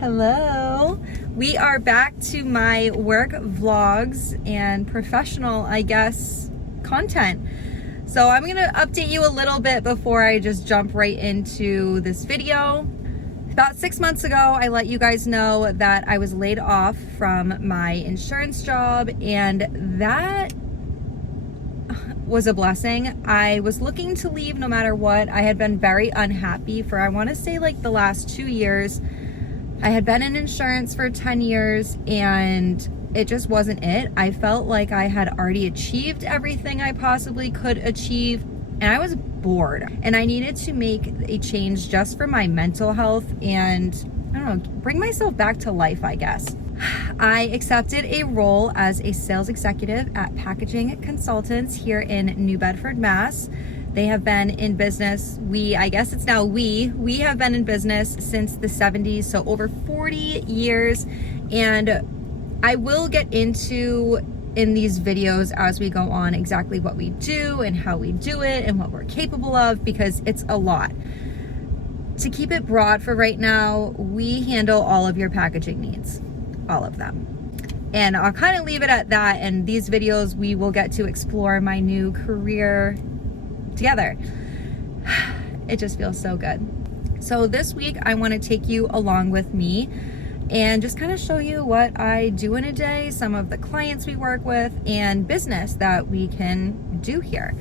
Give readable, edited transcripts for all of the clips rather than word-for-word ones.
Hello. We are back to my work vlogs and professional, I guess, content. So I'm gonna update you a little bit before I just jump right into this video. About 6 months ago, I let you guys know that I was laid off from my insurance job, and that was a blessing. I was looking to leave no matter what. I had been very unhappy for, I wanna say, like the last 2 years. I had been in insurance for 10 years and it just wasn't it. I felt like I had already achieved everything I possibly could achieve and I was bored, and I needed to make a change just for my mental health and, I don't know, bring myself back to life, I guess. I accepted a role as a sales executive at Packaging Consultants here in New Bedford, Mass. They have been in business, I guess it's now we have been in business since the 70s, so over 40 years. And I will get into in these videos as we go on exactly what we do and how we do it and what we're capable of, because it's a lot. To keep it broad for right now, we handle all of your packaging needs, all of them. And I'll kind of leave it at that. And these videos, we will get to explore my new career together. It just feels so good. So this week I want to take you along with me and just kind of show you what I do in a day, some of the clients we work with, and business that we can do here.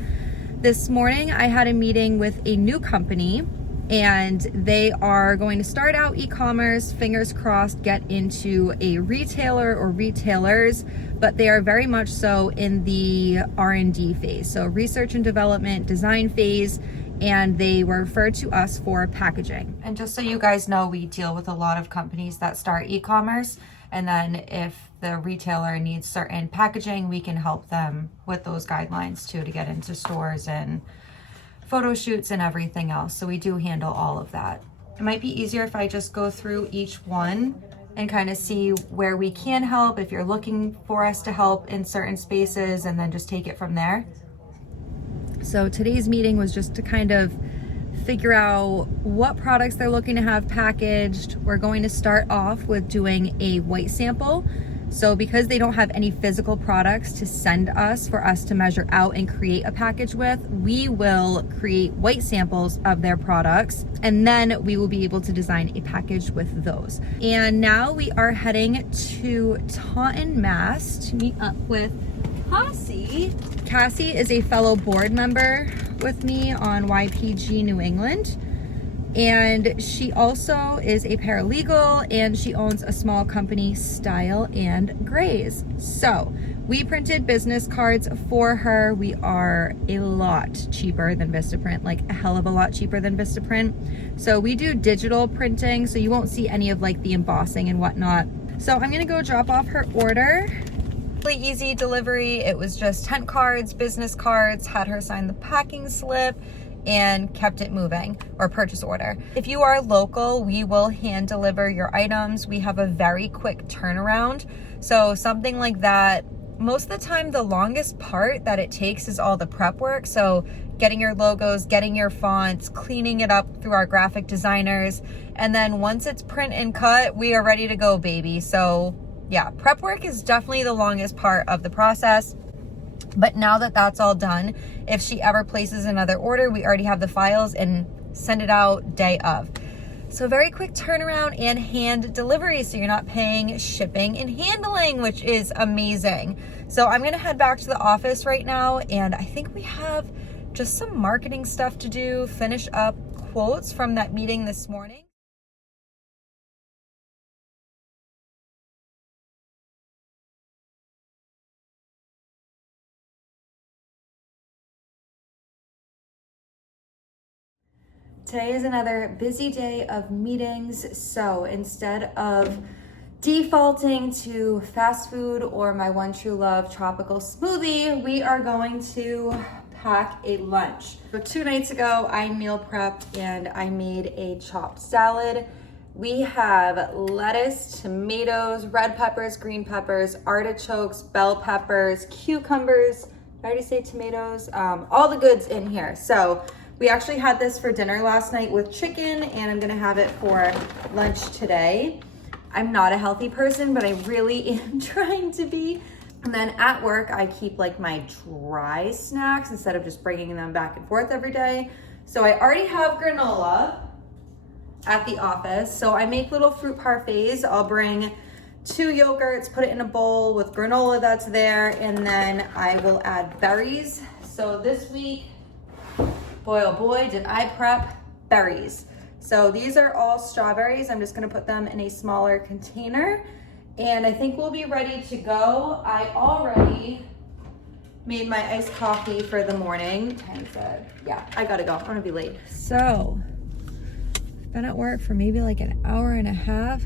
This morning I had a meeting with a new company, and they are going to start out e-commerce, fingers crossed, get into a retailer or retailers, but they are very much so in the R&D phase, so research and development, design phase, and they were referred to us for packaging. And just so you guys know, we deal with a lot of companies that start e-commerce, and then if the retailer needs certain packaging, we can help them with those guidelines too, to get into stores and photo shoots and everything else. So we do handle all of that. It might be easier if I just go through each one and kind of see where we can help, if you're looking for us to help in certain spaces, and then just take it from there. So today's meeting was just to kind of figure out what products they're looking to have packaged. We're going to start off with doing a white sample. So because they don't have any physical products to send us for us to measure out and create a package with, we will create white samples of their products, and then we will be able to design a package with those. And now we are heading to Taunton, Mass to meet up with Cassie. Cassie is a fellow board member with me on YPG New England. And she also is a paralegal, and she owns a small company, Style and Grays. So we printed business cards for her. We are a lot cheaper than Vistaprint, like a hell of a lot cheaper than Vistaprint. So we do digital printing, so you won't see any of like the embossing and whatnot. So I'm gonna go drop off her order. Really easy delivery. It was just tent cards, business cards, had her sign the packing slip, and kept it moving, or purchase order. If you are local, we will hand deliver your items. We have a very quick turnaround. So something like that, most of the time, the longest part that it takes is all the prep work. So getting your logos, getting your fonts, cleaning it up through our graphic designers. And then once it's print and cut, we are ready to go, baby. So yeah, prep work is definitely the longest part of the process. But now that that's all done, if she ever places another order, we already have the files and send it out day of. So very quick turnaround and hand delivery, so you're not paying shipping and handling, which is amazing. So I'm gonna head back to the office right now, and I think we have just some marketing stuff to do, finish up quotes from that meeting this morning. Today is another busy day of meetings, so instead of defaulting to fast food or my one true love, tropical smoothie, we are going to pack a lunch. So 2 nights ago, I meal prepped and I made a chopped salad. We have lettuce, tomatoes, red peppers, green peppers, artichokes, bell peppers, cucumbers. Did I already say tomatoes? All the goods in here. So we actually had this for dinner last night with chicken, and I'm gonna have it for lunch today. I'm not a healthy person, but I really am trying to be. And then at work, I keep like my dry snacks instead of just bringing them back and forth every day. So I already have granola at the office. So I make little fruit parfaits. I'll bring 2 yogurts, put it in a bowl with granola that's there, and then I will add berries. So this week, boy, oh boy, did I prep berries. So these are all strawberries. I'm just gonna put them in a smaller container, and I think we'll be ready to go. I already made my iced coffee for the morning. Time said, yeah, I gotta go, I'm gonna be late. So, been at work for maybe like an hour and a half.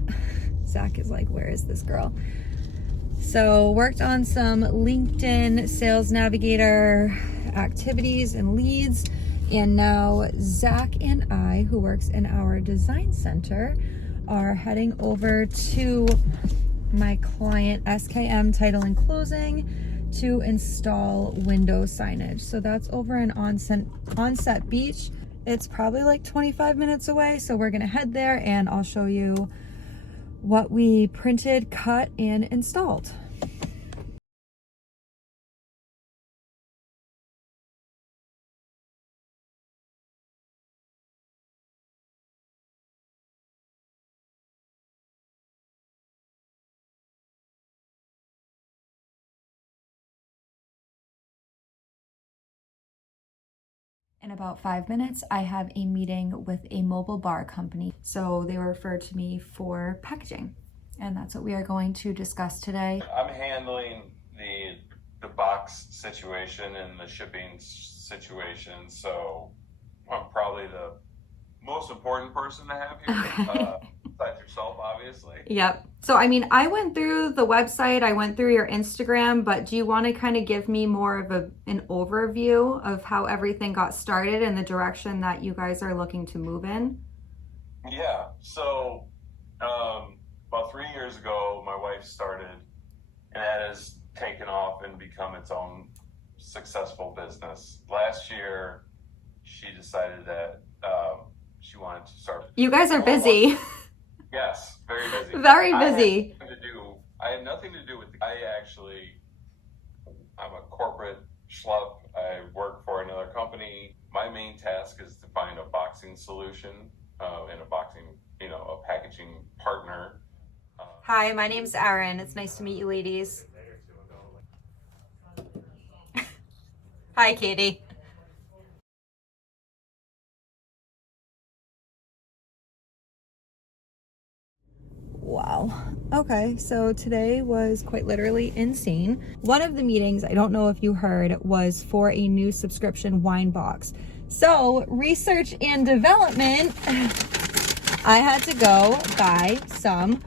Zach is like, where is this girl? So worked on some LinkedIn Sales Navigator activities and leads. And now Zach and I, who works in our design center, are heading over to my client SKM Title and Closing to install window signage. So that's over in Onset Beach. It's probably like 25 minutes away. So we're gonna head there and I'll show you what we printed, cut, and installed. In about 5 minutes, I have a meeting with a mobile bar company. So they refer to me for packaging. And that's what we are going to discuss today. I'm handling the box situation and the shipping situation. So I'm probably the most important person to have here. Okay. Besides yourself, obviously. Yep. So, I mean, I went through the website, I went through your Instagram, but do you want to kind of give me more of an overview of how everything got started and the direction that you guys are looking to move in? Yeah. So, about 3 years ago, my wife started, and that has taken off and become its own successful business. Last year, she decided that she wanted to start. You guys are busy. Yes, very busy. Very busy. I had nothing to do with I'm a corporate schlup. I work for another company. My main task is to find a boxing solution and a packaging partner. Hi, my name's Erin. It's nice to meet you, ladies. Hi, Katie. Wow. Okay, so today was quite literally insane. One of the meetings, I don't know if you heard, was for a new subscription wine box. So, research and development, I had to go buy some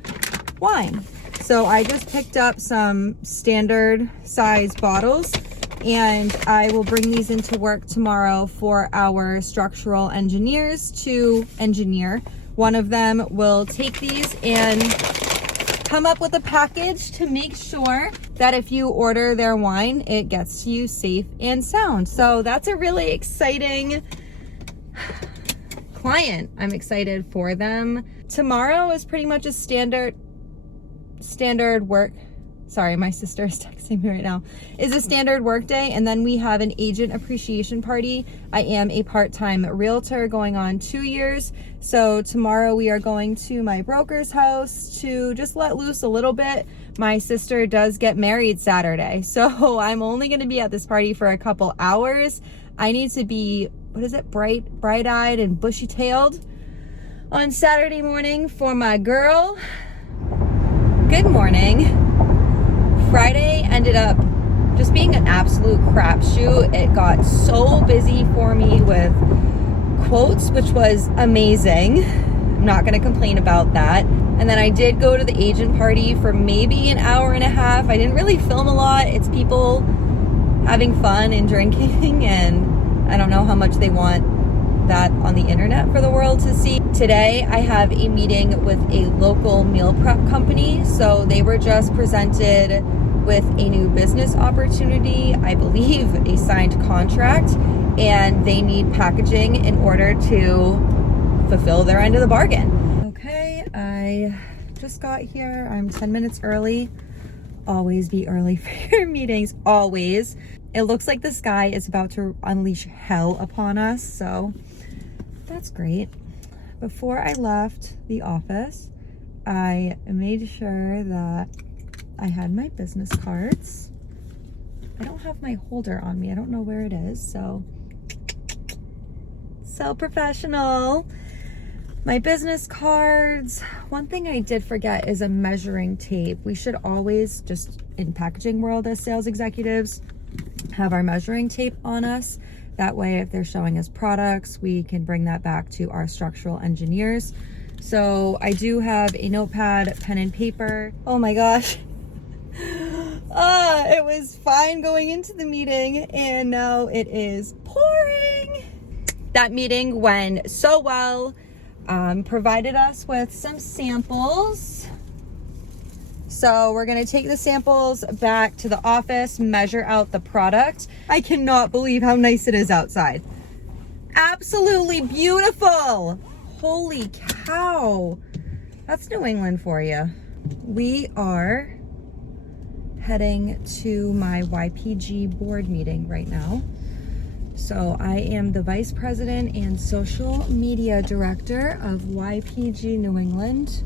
wine. So I just picked up some standard size bottles and I will bring these into work tomorrow for our structural engineers to engineer. One of them will take these and come up with a package to make sure that if you order their wine, it gets to you safe and sound. So that's a really exciting client. I'm excited for them. Tomorrow is pretty much a standard work. Sorry, my sister is texting me right now. Is a standard work day, and then we have an agent appreciation party. I am a part-time realtor going on 2 years. So tomorrow we are going to my broker's house to just let loose a little bit. My sister does get married Saturday, so I'm only going to be at this party for a couple hours. I need to be, bright-eyed and bushy-tailed on Saturday morning for my girl. Good morning. Friday ended up just being an absolute crapshoot. It got so busy for me with quotes, which was amazing. I'm not going to complain about that. And then I did go to the agent party for maybe an hour and a half. I didn't really film a lot. It's people having fun and drinking, and I don't know how much they want that on the internet for the world to see. Today I have a meeting with a local meal prep company. So they were just presented with a new business opportunity, I believe a signed contract, and they need packaging in order to fulfill their end of the bargain. Okay, I just got here. I'm 10 minutes early. Always be early for your meetings, always. It looks like the sky is about to unleash hell upon us, so that's great. Before I left the office, I made sure that I had my business cards. I don't have my holder on me. I don't know where it is, so professional. My business cards. One thing I did forget is a measuring tape. We should always, just in packaging world as sales executives, have our measuring tape on us. That way, if they're showing us products, we can bring that back to our structural engineers. So I do have a notepad, pen and paper. Oh my gosh. It was fine going into the meeting and now it is pouring. That meeting went so well. Provided us with some samples. So we're gonna take the samples back to the office, measure out the product. I cannot believe how nice it is outside. Absolutely beautiful. Holy cow. That's New England for you. We are heading to my YPG board meeting right now. So I am the Vice President and Social Media Director of YPG New England.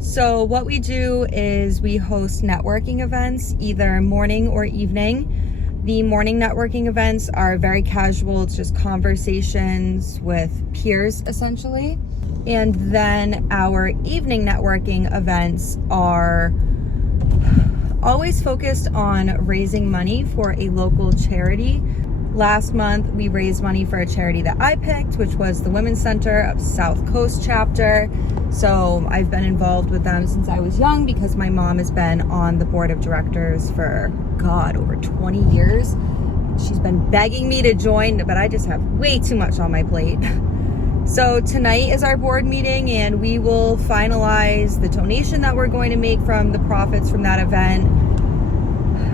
So what we do is we host networking events, either morning or evening. The morning networking events are very casual. It's just conversations with peers, essentially. And then our evening networking events are always focused on raising money for a local charity. Last month, we raised money for a charity that I picked, which was the Women's Center of South Coast chapter. So I've been involved with them since I was young because my mom has been on the board of directors for, God, over 20 years. She's been begging me to join, but I just have way too much on my plate. So tonight is our board meeting and we will finalize the donation that we're going to make from the profits from that event.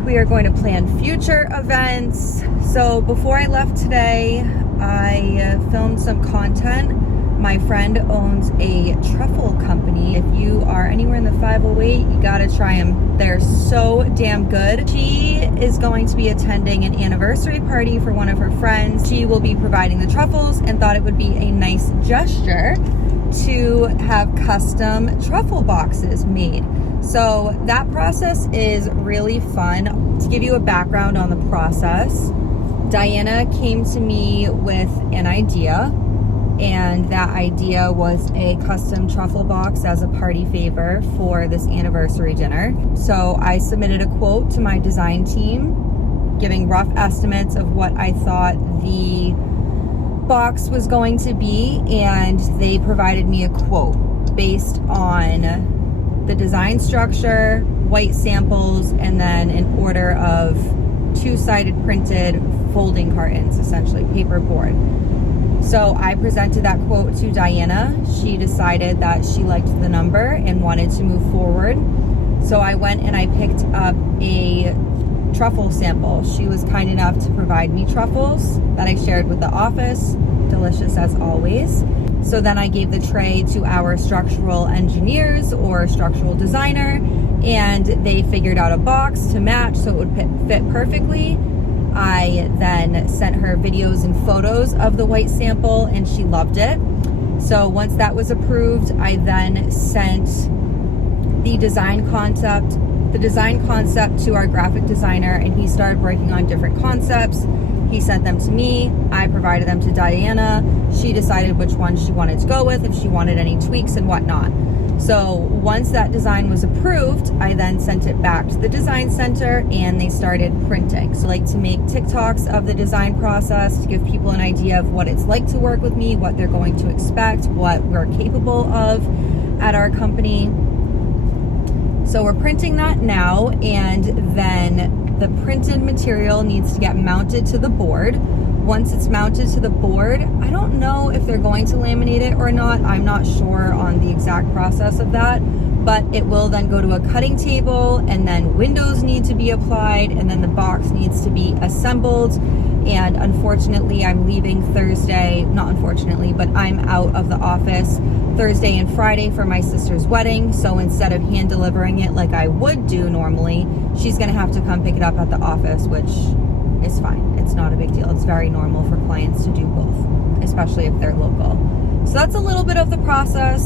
We are going to plan future events. So before I left today, I filmed some content. My friend owns a truffle company. If you are anywhere in the 508, you gotta try them. They're so damn good. She is going to be attending an anniversary party for one of her friends. She will be providing the truffles and thought it would be a nice gesture to have custom truffle boxes made. So that process is really fun. To give you a background on the process, Diana came to me with an idea, and that idea was a custom truffle box as a party favor for this anniversary dinner. So I submitted a quote to my design team, giving rough estimates of what I thought the box was going to be, and they provided me a quote based on the design structure, white samples, and then an order of two-sided printed folding cartons, essentially paper board. So I presented that quote to Diana. She decided that she liked the number and wanted to move forward. So I went and I picked up a truffle sample. She was kind enough to provide me truffles that I shared with the office. Delicious as always. So then I gave the tray to our structural engineers or structural designer, and they figured out a box to match so it would fit perfectly. I then sent her videos and photos of the white sample and she loved it. So once that was approved, I then sent the design concept to our graphic designer, and he started working on different concepts. He sent them to me. I provided them to Diana. She decided which one she wanted to go with, if she wanted any tweaks and whatnot. So once that design was approved, I then sent it back to the design center and they started printing. So I like to make TikToks of the design process to give people an idea of what it's like to work with me, what they're going to expect, what we're capable of at our company. So we're printing that now, and then the printed material needs to get mounted to the board. Once it's mounted to the board, I don't know if they're going to laminate it or not. I'm not sure on the exact process of that, but it will then go to a cutting table, and then windows need to be applied, and then the box needs to be assembled. And unfortunately, I'm leaving Thursday. Not unfortunately, but I'm out of the office Thursday and Friday for my sister's wedding. So instead of hand delivering it like I would do normally, she's gonna have to come pick it up at the office, which is fine. It's not a big deal. It's very normal for clients to do both, especially if they're local. So that's a little bit of the process.